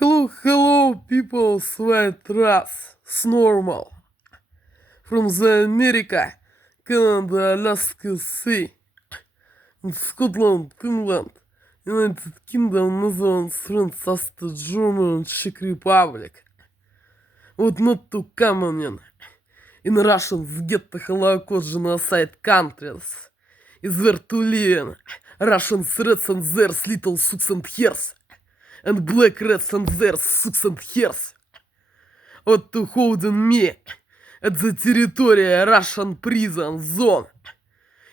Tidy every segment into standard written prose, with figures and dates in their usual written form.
Hello, people, sweat ras, normal. From the America, Canada, Alaska, Sea, Scotland, Finland, United Kingdom, Netherlands, France, Austria, Germany, Czech Republic. Would not to come in Russians get the Holocaust genocide countries. Is where to live. Russian threats and theirs little suits and hairs. And black rats and theirs suits and hairs. What to holding me at the territory Russian prison zone.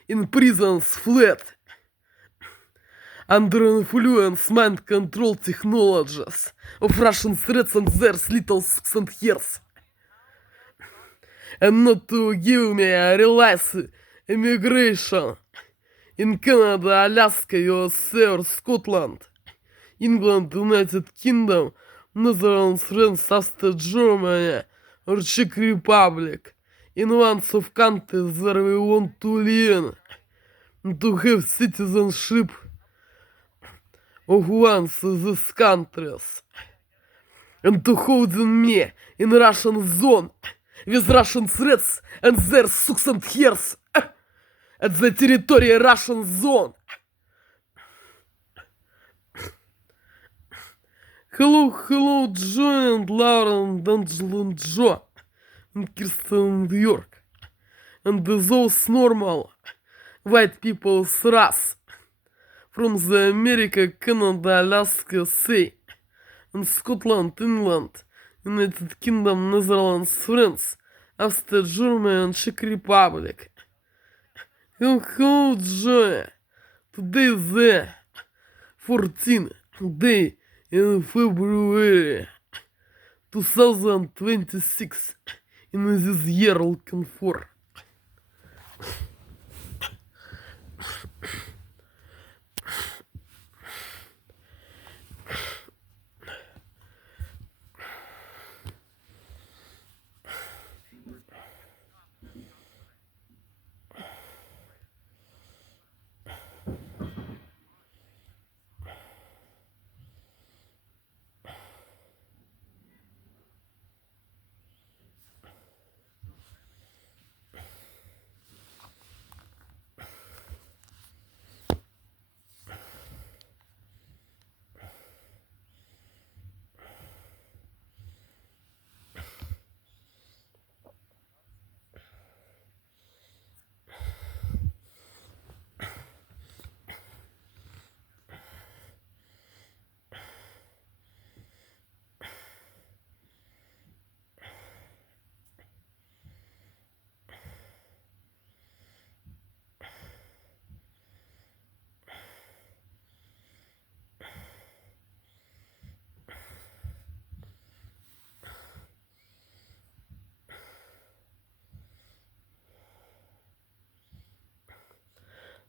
In prisons flat. Under influence mind control technologies of Russian threats and theirs little suits and hairs. And not to give me a realize immigration in Canada, Alaska, USA or Scotland, England, United Kingdom, Netherlands, France, Austria, Germany or Czech Republic, in ones of countries where we want to live, and to have citizenship of ones of these countries, and to hold me in Russian zone with Russian threats and their sucks and hairs at the territory Russian zone. Hello, John and Lauren and Angela and Joe and Kirsten and York and those normal white people's race from the America, Canada, Alaska, Sea, and Scotland, England, United Kingdom, Netherlands, France, Austria, Germany, and Czech Republic. Hello, Joy. Today is the 14th day in February 2026 in this year looking for.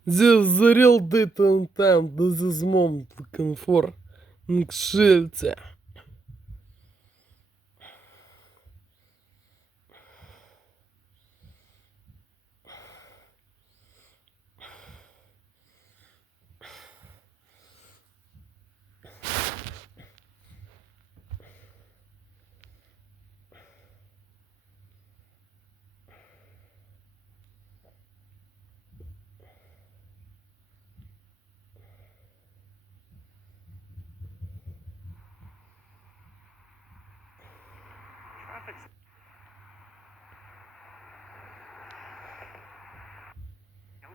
This is the real date and time this is moment looking for shelter.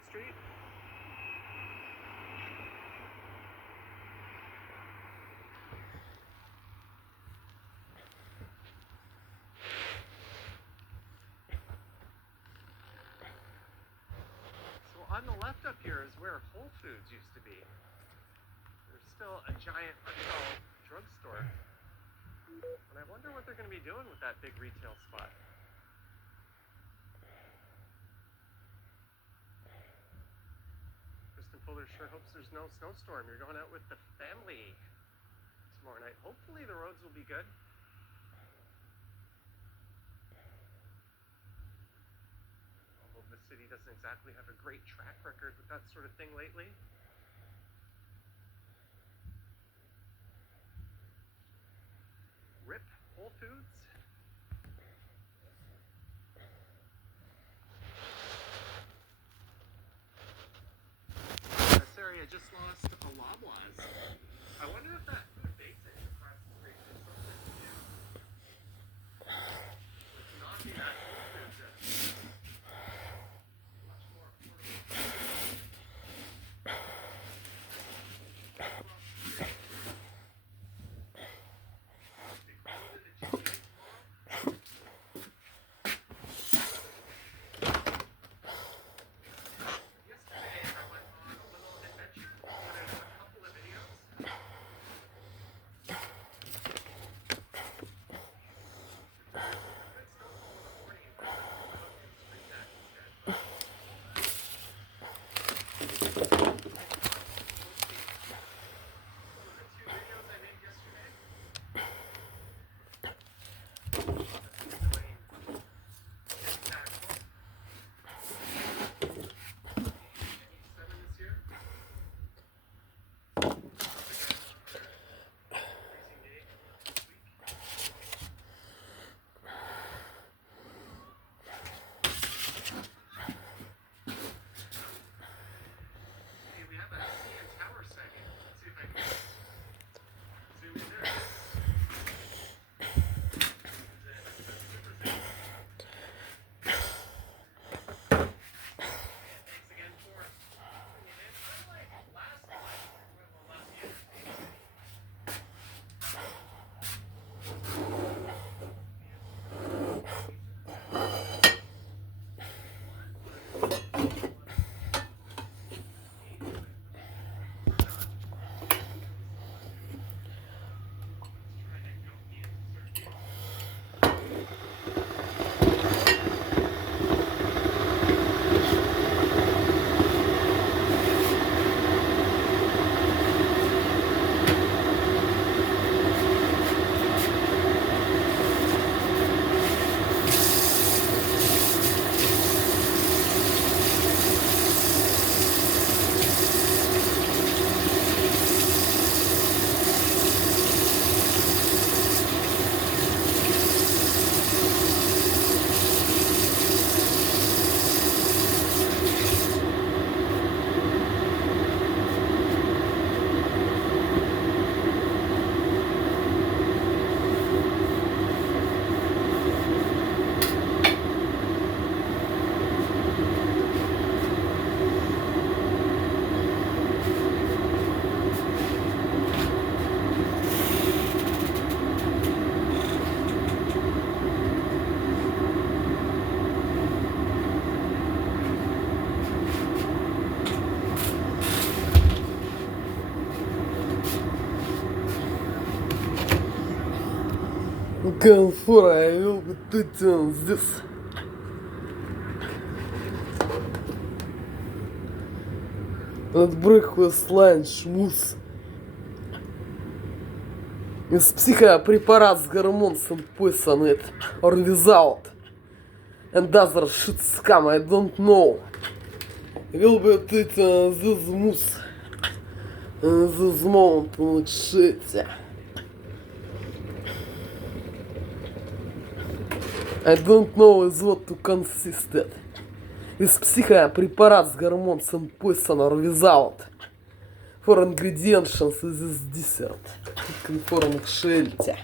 Street. So on the left up here is where Whole Foods used to be. There's still a giant undeveloped drugstore. And I wonder what they're going to be doing with that big retail spot. Fuller sure hopes there's no snowstorm. You're going out with the family tomorrow night. Hopefully the roads will be good. Although the city doesn't exactly have a great track record with that sort of thing lately. RIP Whole Foods? This area just lost a Loblaws. I wonder if that food basic across the street is something to do with knocking that Whole Foods in. Much more affordable. They close in the GTA tomorrow. Yesterday I went on a little adventure, put out a couple of videos. Good snowfall in the morning, but I went out and streamed that instead. So the two videos I made yesterday, Dwayne getting back home. He's 7 this year. Racing day this week. Hey, we have a CN Tower sighting. Let's see if I can zoom in there. Thanks again for tuning in. Unlike last time, well, last year, Комфора, I will be doing this. At breakfast, lunch, mousse. Is psychoppreparats hormones and poison it or without. And other shit scam, I don't know. Will be eating this mousse. This mountain shit. I don't know is what to consist it. Is psychoppreparats hormones and poison or without. For ingredients is this dessert. Conform shelter.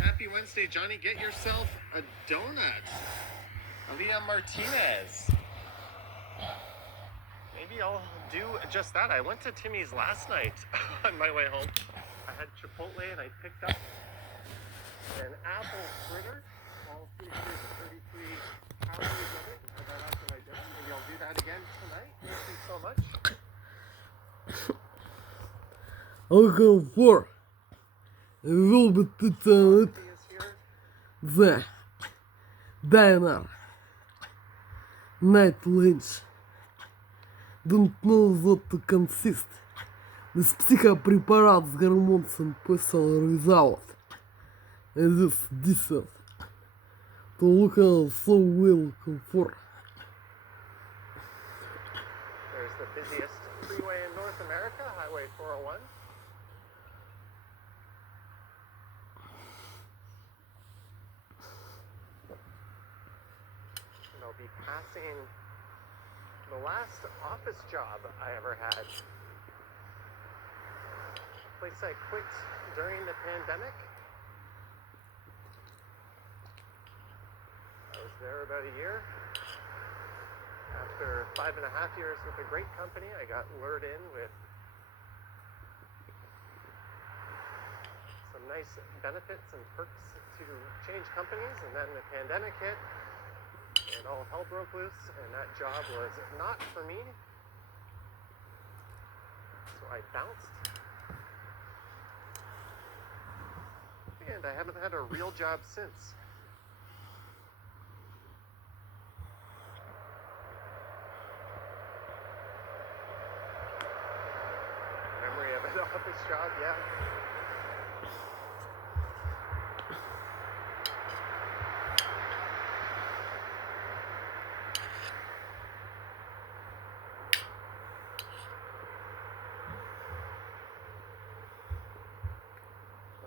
Happy Wednesday, Johnny. Get yourself a donut. Leah Martinez. Maybe I'll do just that. I went to Timmy's last night on my way home. I had Chipotle and I picked up an apple fritter. All 33 calories of it. And put that after my dinner. Maybe I'll do that again tonight. Thank you so much. I'll go for a little bit to tell it. The diner night lunch don't know what to consist. This psychopреparat с гормоном personal result. And this decent to look out so well comfort. There's the busiest freeway in North America, Highway 401. And I'll be passing the last office job I ever had. Place I quit during the pandemic. I was there about a year. After 5.5 years with a great company, I got lured in with some nice benefits and perks to change companies, and then the pandemic hit, and all hell broke loose, and that job was not for me. So I bounced. And I haven't had a real job since. Memory of an office job, yeah.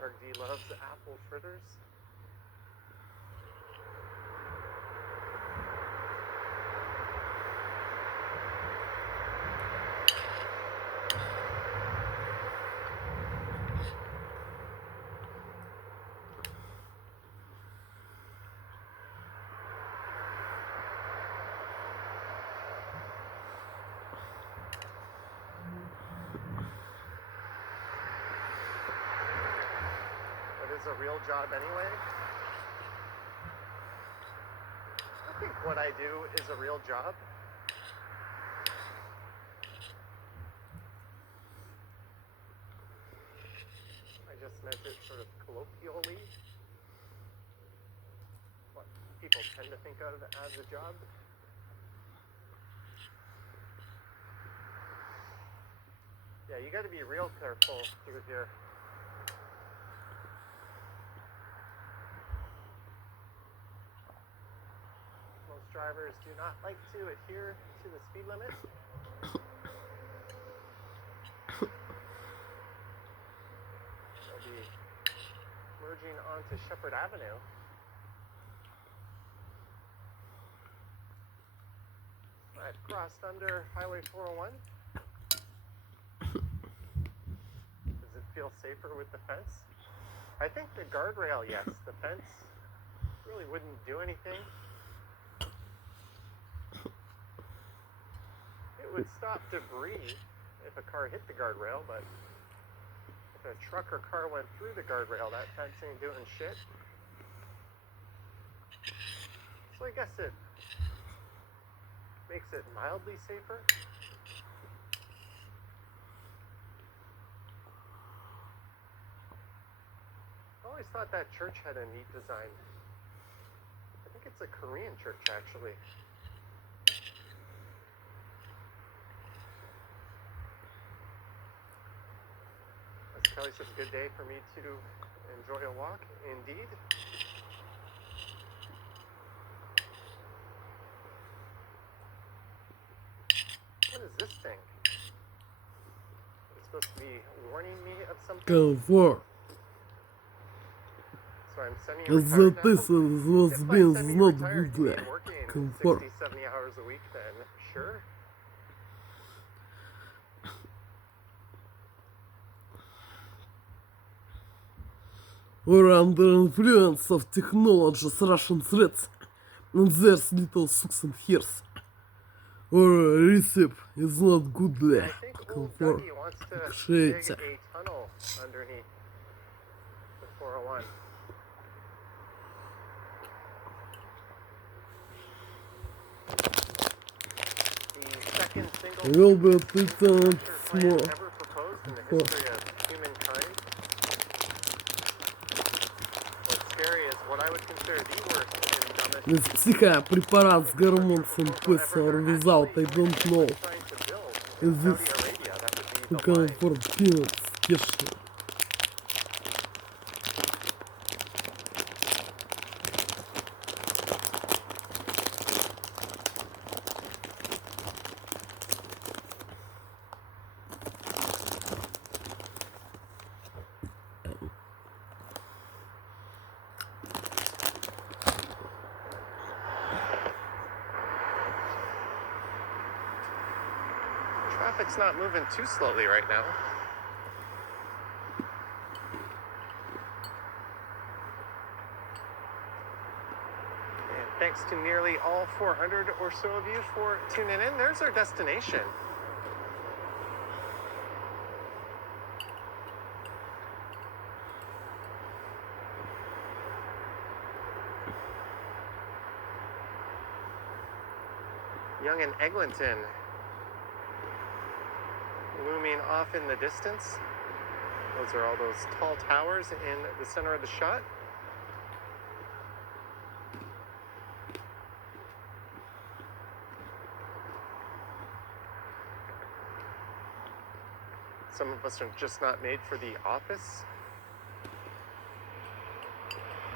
Mark D loves apple fritters. Is a real job anyway? I think what I do is a real job. I just meant it sort of colloquially. What people tend to think of as a job. Yeah, you got to be real careful through here. Drivers do not like to adhere to the speed limit. They'll be merging onto Shepherd Avenue. I've crossed under Highway 401. Does it feel safer with the fence? I think the guardrail, yes. The fence really wouldn't do anything. It would stop debris if a car hit the guardrail, but if a truck or car went through the guardrail, that fence ain't doing shit. So I guess it makes it mildly safer. I always thought that church had a neat design. I think it's a Korean church, actually. Kelly says, good day for me to enjoy a walk. Indeed. What is this thing? It's supposed to be warning me of something. Комфорт. So I'm The semi-retired this now. was If by been not semi-retired you good. mean working Комфорт. 60, 70 hours a week, then sure. We're under influence of technologies, Russian threats, and there's little sucks and hairs. Our recipe is not goodly. I think old Comfort. Dougie wants to dig Shades. a tunnel underneath the 401. The second single Will be a titan plan small. ever proposed in the history of humankind. What's scary is what I would consider the worst and dumbest This psихопрепарат с гормон синтеза or without, I don't know. trying to build Is in this Saudi Arabia. That would be the line. comfort peanuts? Кеши. Traffic's not moving too slowly right now. And thanks to nearly all 400 or so of you for tuning in. There's our destination. Young and Eglinton looming off in the distance. Those are all those tall towers in the center of the shot. Some of us are just not made for the office.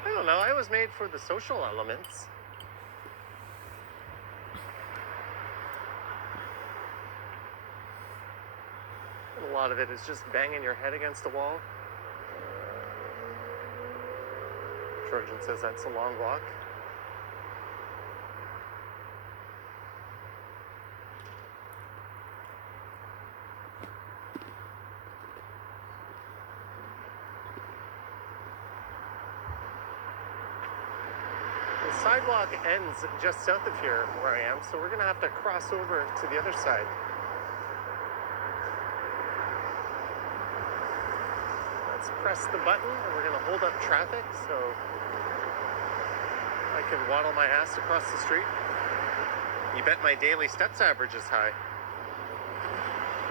I don't know, I was made for the social elements. A lot of it is just banging your head against the wall. Trojan says that's a long walk. The sidewalk ends just south of here where I am, so we're gonna have to cross over to the other side. Let's press the button and we're gonna hold up traffic so I can waddle my ass across the street. You bet my daily steps average is high.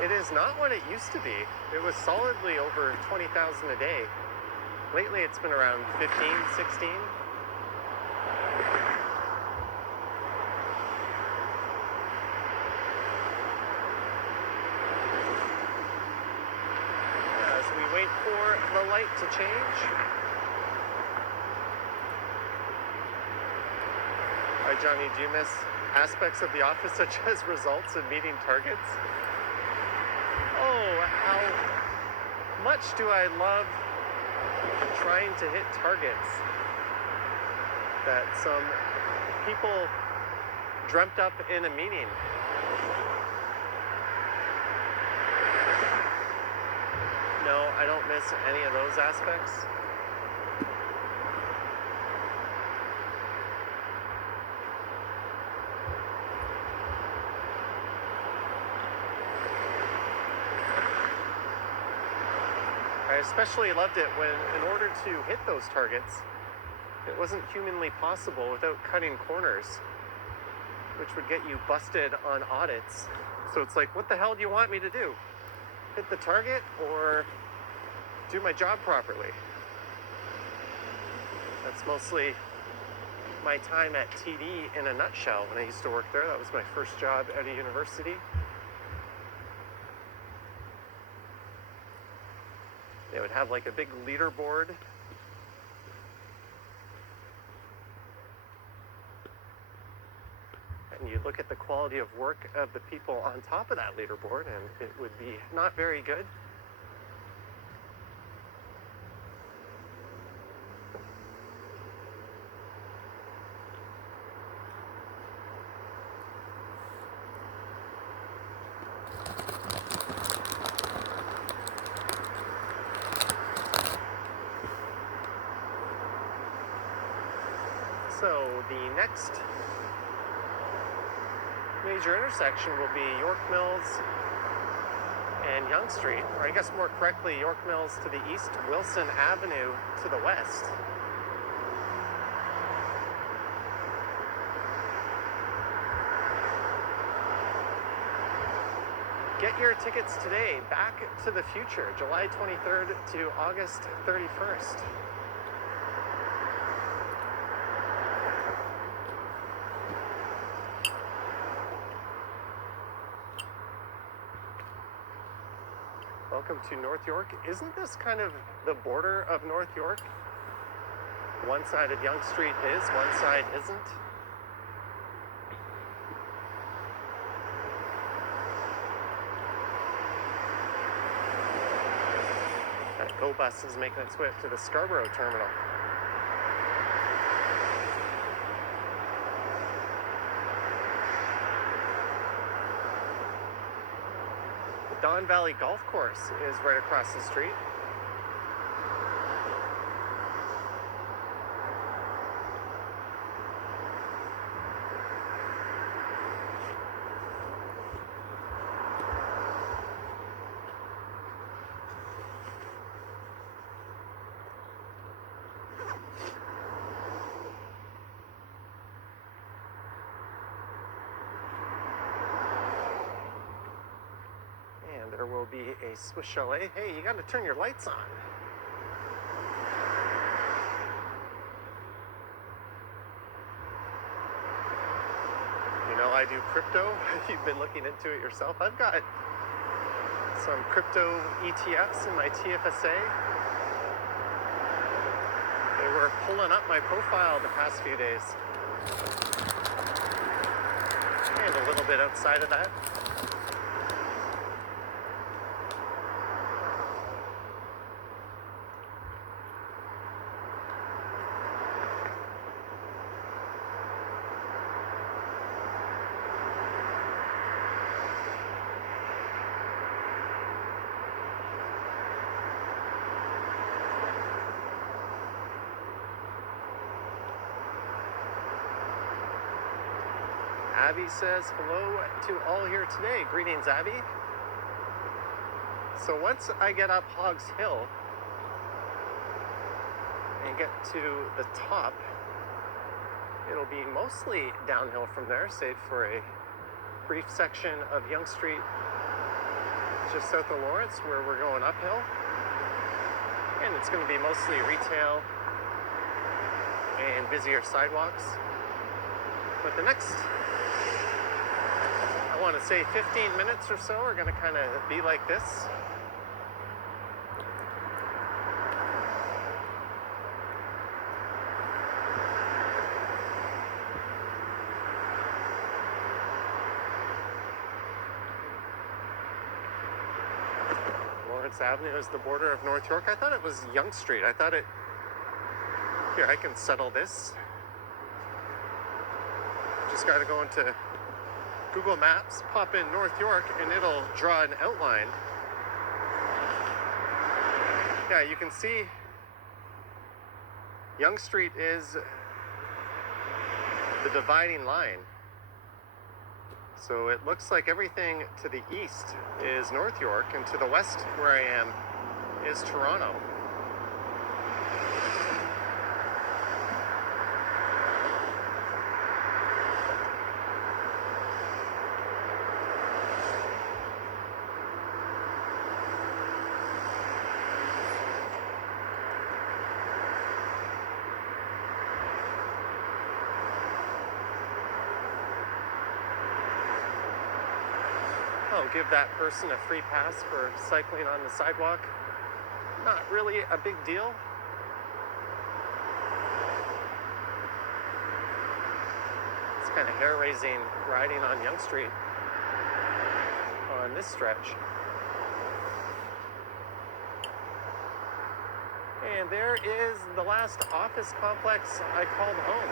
It is not what it used to be. It was solidly over 20,000 a day. Lately it's been around 15, 16. As we wait for the light to change. All right, Johnny, do you miss aspects of the office such as results and meeting targets? Oh, how much do I love trying to hit targets that some people dreamt up in a meeting. No, I don't miss any of those aspects. I especially loved it when, in order to hit those targets, it wasn't humanly possible without cutting corners, which would get you busted on audits. So it's like, what the hell do you want me to do? Hit the target or do my job properly? That's mostly my time at TD in a nutshell when I used to work there. That was my first job at a university. They would have like a big leaderboard. And you look at the quality of work of the people on top of that leaderboard, and it would be not very good. So the next major intersection will be York Mills and Yonge Street, or I guess more correctly, York Mills to the east, Wilson Avenue to the west. Get your tickets today. Back to the Future, July 23rd to August 31st. Welcome to North York. Isn't this kind of the border of North York? One side of Yonge Street is, one side isn't. That GO bus is making its way up to the Scarborough terminal. Don Valley Golf Course is right across the street. There will be a Swiss Chalet. Hey, you got to turn your lights on. You know, I do crypto. You've been looking into it yourself. I've got some crypto ETFs in my TFSA. They were pulling up my profile the past few days. And a little bit outside of that. Abby says hello to all here today. Greetings, Abby. So once I get up Hogs Hill and get to the top, it'll be mostly downhill from there, save for a brief section of Yonge Street just south of Lawrence where we're going uphill. And it's going to be mostly retail and busier sidewalks. But the next, I want to say 15 minutes or so are going to kind of be like this. Lawrence Avenue is the border of North York. I thought it was Yonge Street. I thought it... Here, I can settle this. Just got to go into Google Maps, pop in North York, and it'll draw an outline. Yeah, you can see Yonge Street is the dividing line. So it looks like everything to the east is North York, and to the west where I am is Toronto. I'll give that person a free pass for cycling on the sidewalk. Not really a big deal. It's kind of hair-raising riding on Yonge Street on this stretch. And there is the last office complex I called home.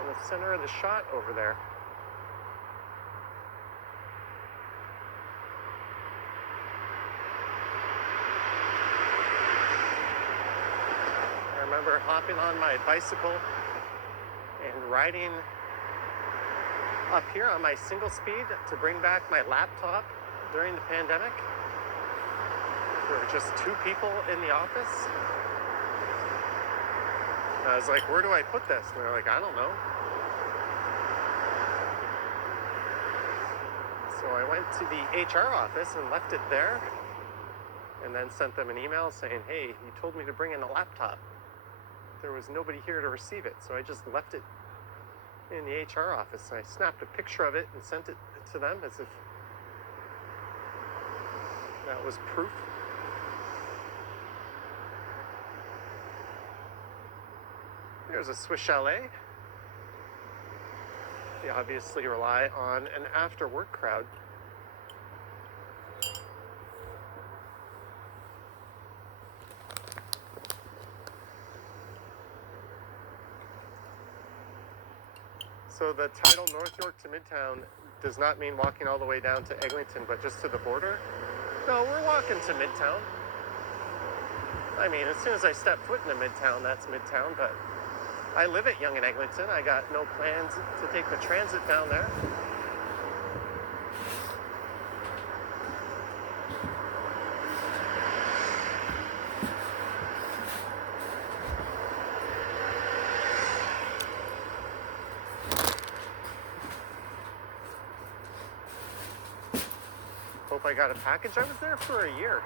In the center of the shot over there. I remember hopping on my bicycle and riding up here on my single speed to bring back my laptop during the pandemic. There were just 2 people in the office. And I was like, where do I put this? And they're like, I don't know. So I went to the HR office and left it there, and then sent them an email saying, hey, you told me to bring in a laptop. There was nobody here to receive it, so I just left it in the HR office. I snapped a picture of it and sent it to them as if that was proof. There's a Swiss Chalet. They obviously rely on an after-work crowd. So the title North York to Midtown does not mean walking all the way down to Eglinton, but just to the border. No, we're walking to Midtown. I mean, as soon as I step foot into Midtown, that's Midtown, but I live at Yonge and Eglinton. I got no plans to take the transit down there. Hope I got a package. I was there for a year.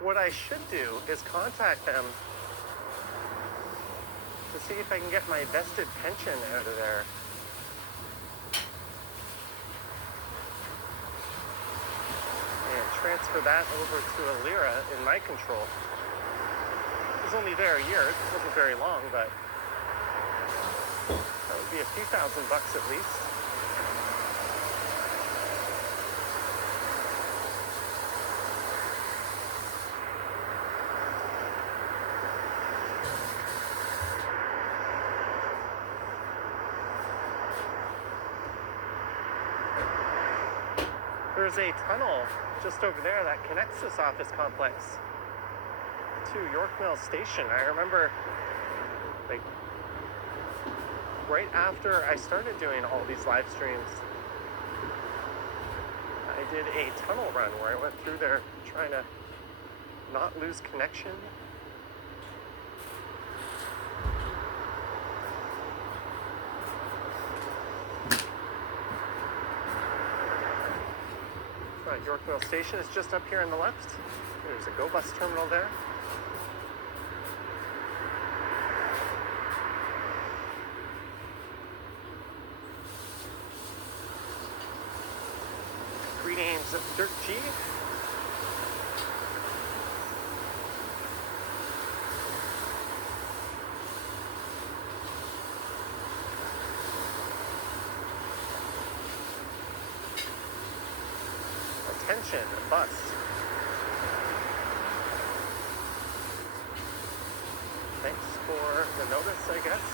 What I should do is contact them to see if I can get my vested pension out of there. And transfer that over to a lira in my control. I was only there a year. It wasn't very long, but that would be a few $1,000 at least. There's a tunnel just over there that connects this office complex to York Mills Station. I remember, like, right after I started doing all these live streams, I did a tunnel run where I went through there trying to not lose connection. York Mills Station is just up here on the left. There's a Go Bus terminal there. Greetings, Dirt G. Attention, bus. Thanks for the notice, I guess.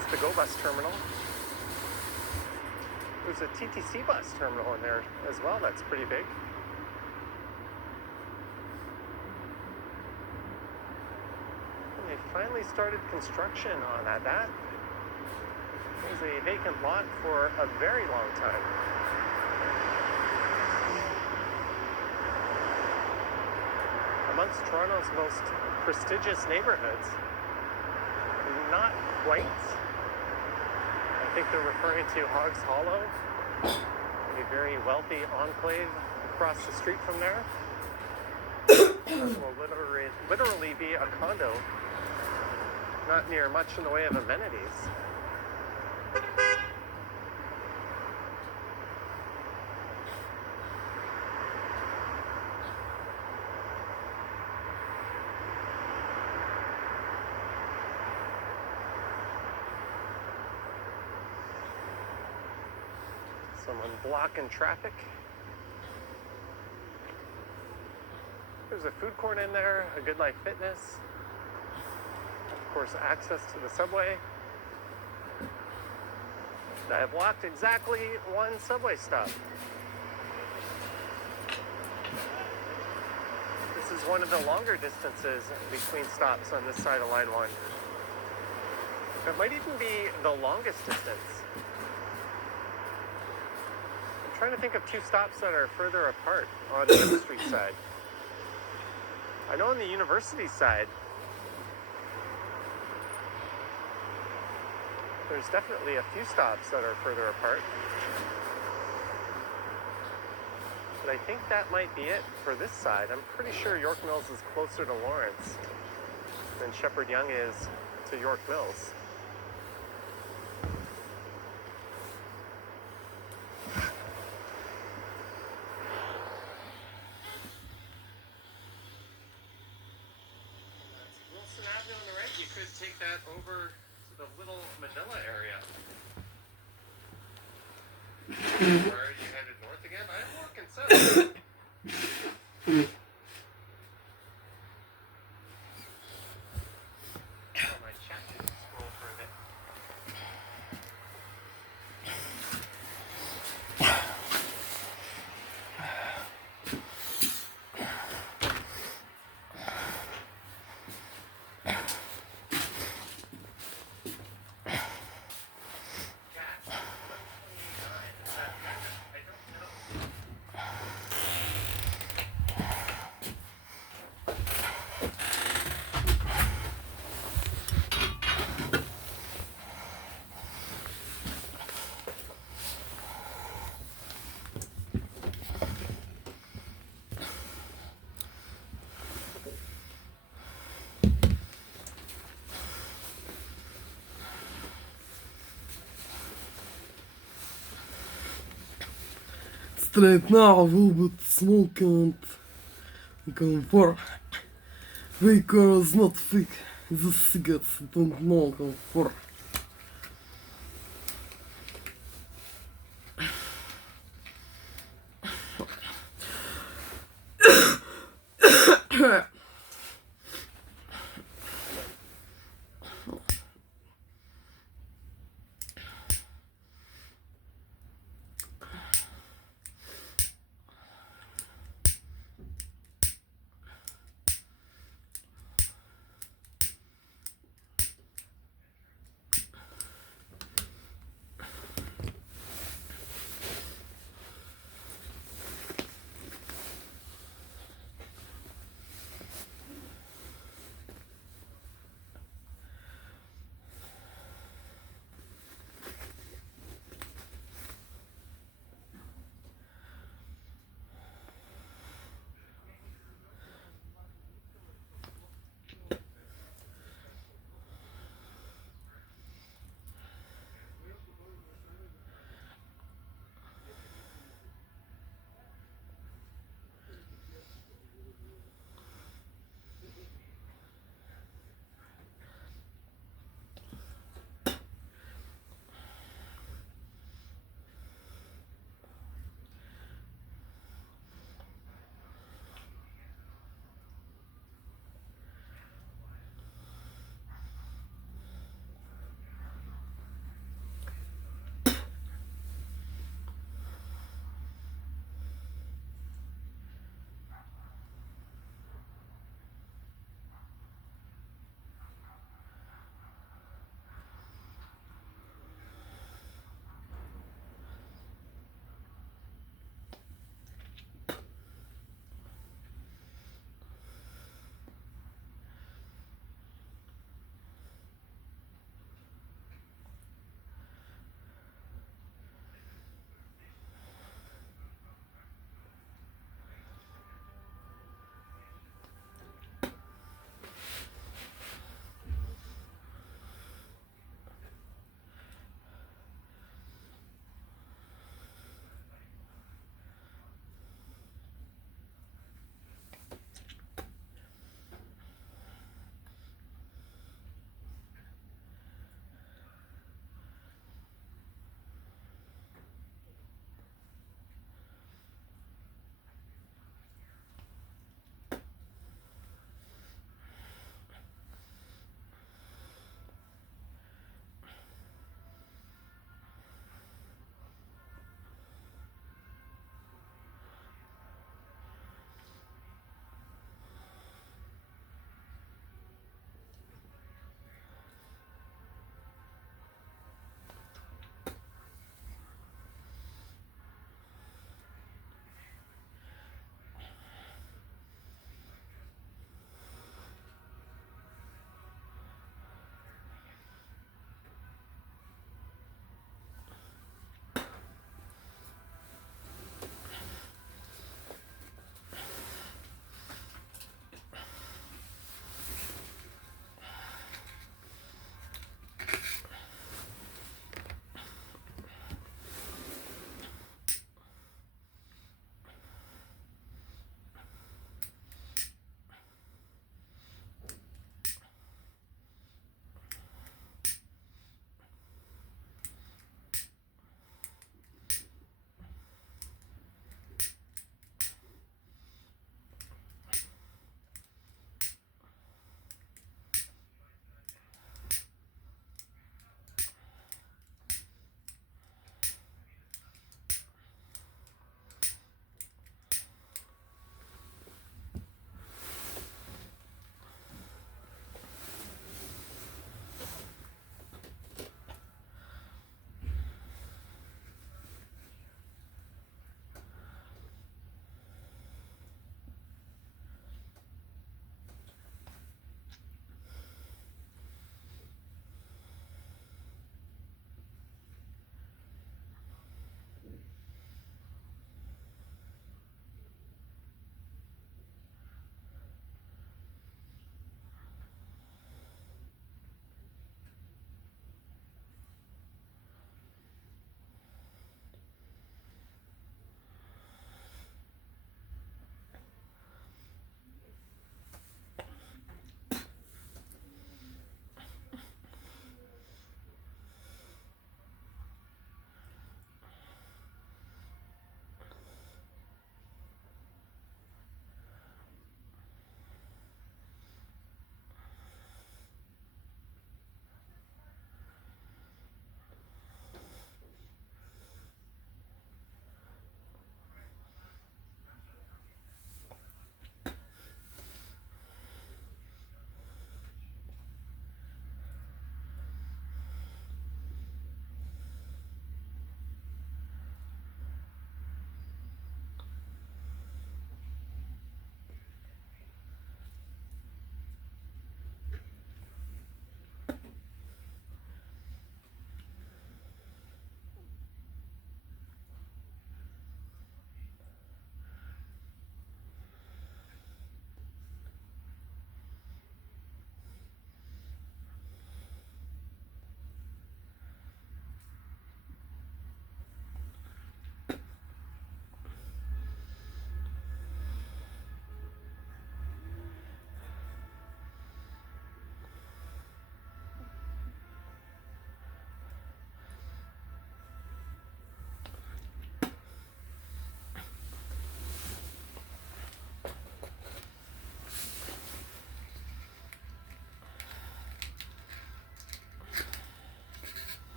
It's the Go Bus terminal. There's a TTC bus terminal in there as well. That's pretty big. They finally started construction on that. That was a vacant lot for a very long time. Amongst Toronto's most prestigious neighborhoods, not quite. I think they're referring to Hogs Hollow, a very wealthy enclave across the street from there. That will literally be a condo, not near much in the way of amenities. Someone blocking traffic. There's a food court in there, a Good Life Fitness. Of course, access to the subway. I have walked exactly one subway stop. This is one of the longer distances between stops on this side of Line 1. It might even be the longest distance. I'm trying to think of two stops that are further apart on the Yonge Street side. I know on the university side, there's definitely a few stops that are further apart. But I think that might be it for this side. I'm pretty sure York Mills is closer to Lawrence than Shepherd Yonge is to York Mills. You could take that over to the Little Manila area. Where are you headed north again? I'm working south. Oh, my chat didn't scroll for a bit. Straight now will be smoke and comfort. Vaker is not fake. The cigarettes don't know comfort.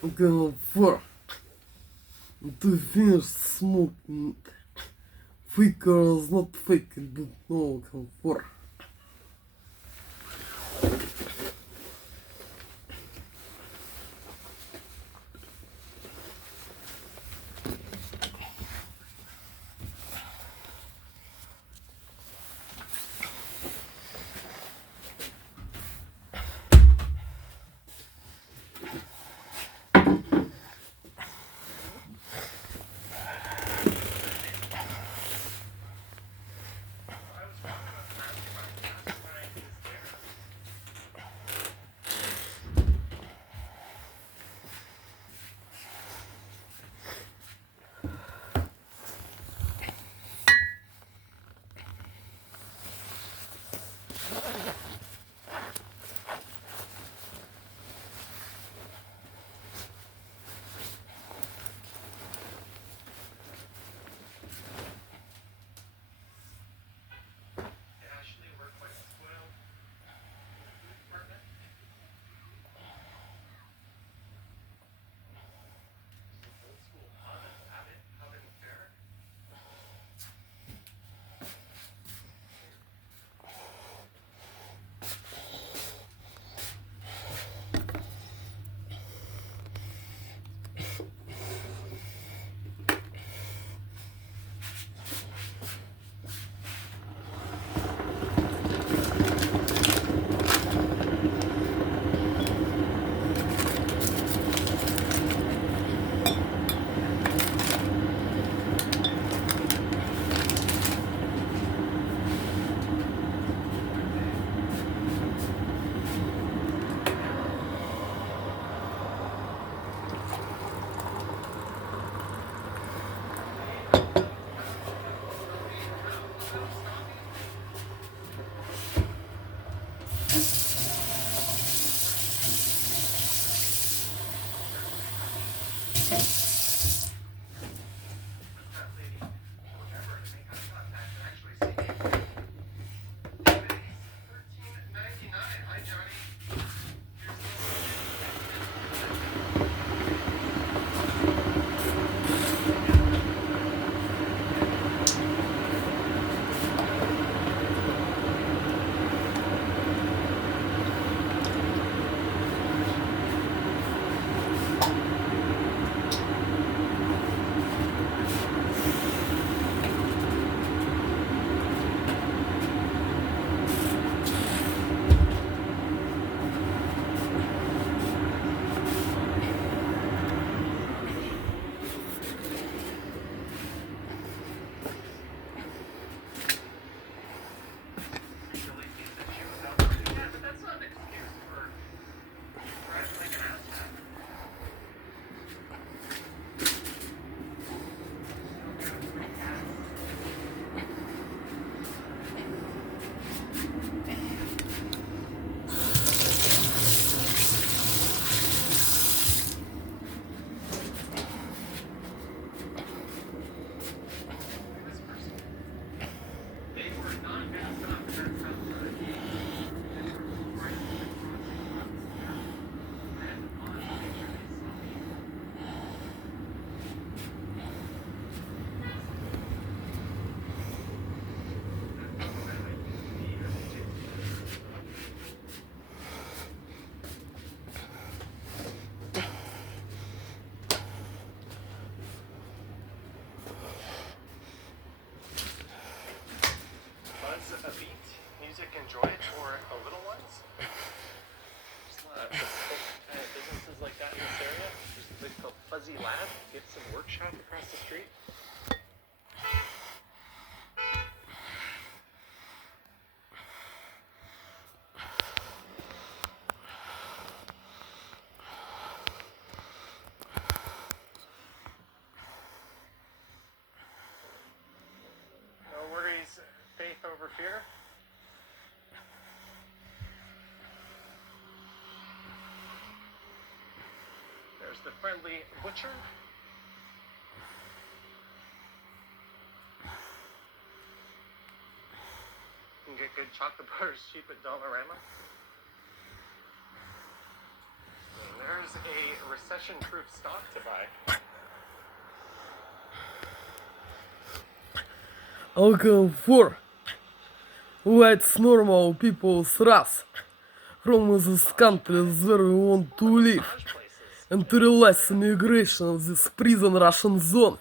Kind of fur. To finish smoking. Fake or is not fake, but no comfort. Lab, Gibson Workshop across the street. No worries, faith over fear. There's the friendly butcher. You can get good chocolate bars cheap at Dollarama. And There's a recession-proof stock to buy. Looking for white normal people's race from this country where we want to live and to realize immigration of this prison Russian zone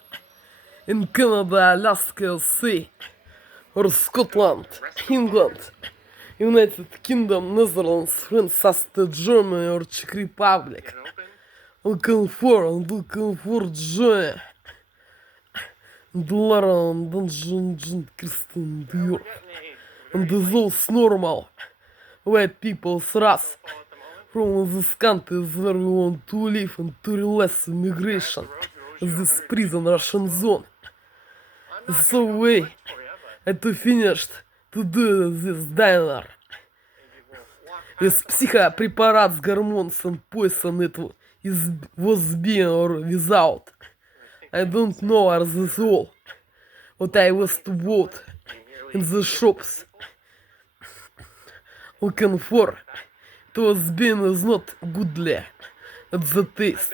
in Canada, Alaska, Sea, or Scotland, England, United Kingdom, Netherlands, France, Austria, Germany, or Czech Republic. Looking for joy. Долларом, Dungeon, Kristen, Dior. And those normal white people's race from this country where we want to live and to realize immigration of this prison Russian zone. So way I to finished to do this diner. This psychopрепарат hormones and poison it was being or without. I don't know as this all. What I was to vote in the shops looking for. It was being is not goodly at the taste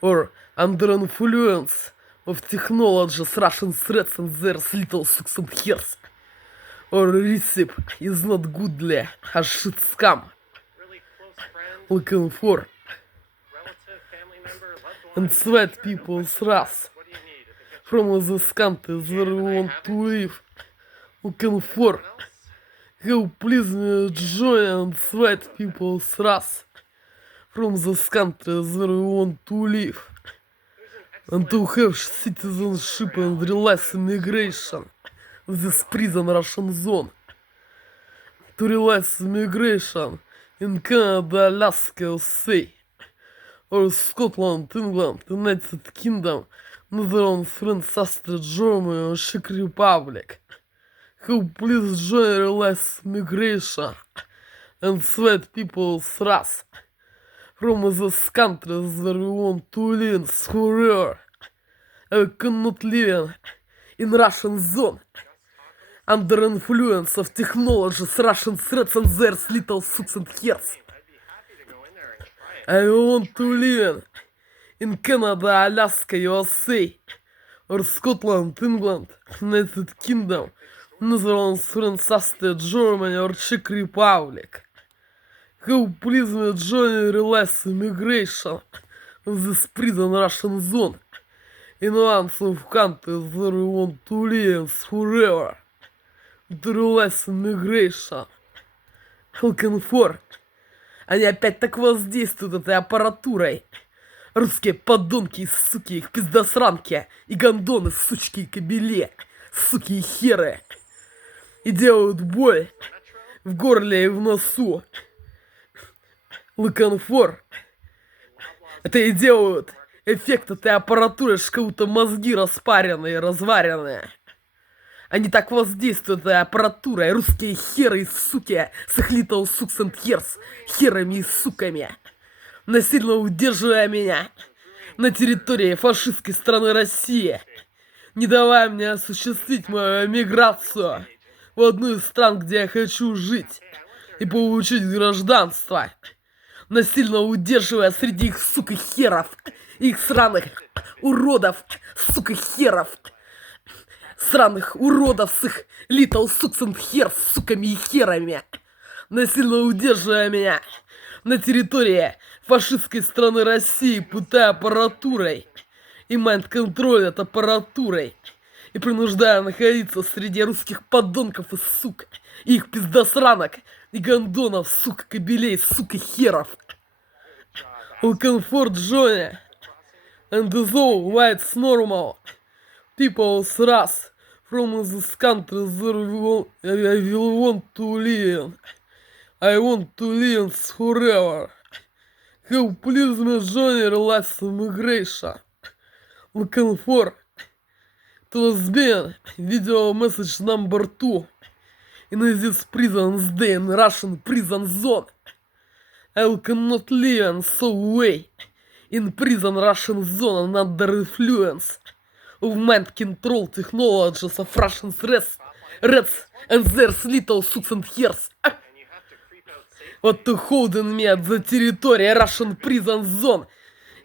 or under influence of technologies Russian threats and their little sucks and hairs. Or recipe is not goodly as shit scam. Looking for and sweat people's race from this country where we want to live. Looking for how please me joy and sweat people's race from this country where we want to live and to have citizenship and realize immigration of this prison Russian zone. To realize immigration in Canada, Alaska, Sea, or Scotland, England, United Kingdom, Netherlands, France, Austria, Germany, or Czech Republic. Who please join realize immigration and sweat people's race from this country where we want to live forever. I cannot live in Russian zone under influence of technologies Russian threats and their little suits and hairs. I want to live in Canada, Alaska, USA, or Scotland, England, United Kingdom, Netherlands, France, Austria, Germany, or Czech Republic. Who please me join realize immigration of this prison Russian zone in one of countries where we want to live forever. To realize immigration. Looking for. Они опять так воздействуют этой аппаратурой. Русские подонки и суки, их пиздосранки, и гондоны, сучки и кобели, суки и херы. И делают боль в горле и в носу. Looking for. Это и делают эффект этой аппаратуры, что как-то мозги распаренные, разваренные. Они так воздействуют этой аппаратурой, русские херы и суки с их little sucks and hairs, херами и суками, насильно удерживая меня на территории фашистской страны России, не давая мне осуществить мою эмиграцию в одну из стран, где я хочу жить и получить гражданство, насильно удерживая среди их, сука, херов, их сраных уродов, сука, херов, сраных уродов с их little sucks and hairs, суками и херами, насильно удерживая меня на территории фашистской страны России, пытая аппаратурой и майнд-контроль от аппаратурой, и принуждая находиться среди русских подонков и сук, и их пиздосранок, и гондонов, сука, кобелей, сука, херов. Looking for Johnny and the white normal people's race from this country where I will want to live. I want to live forever. How please me Johnny realize immigration. Looking for. It was been video message number 2 in this prison day in Russian prison zone. I cannot live in so way in prison Russian zone under influence of mind control technologies of Russian reds and their little suits and hairs. What to holding me at the territory Russian prison zone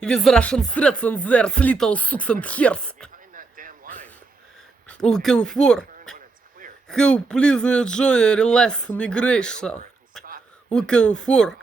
with Russian threats and their little sucks and hairs. Behind that damn line. Looking for Turn when it's clear. help please me join relax migration. And stop. Looking for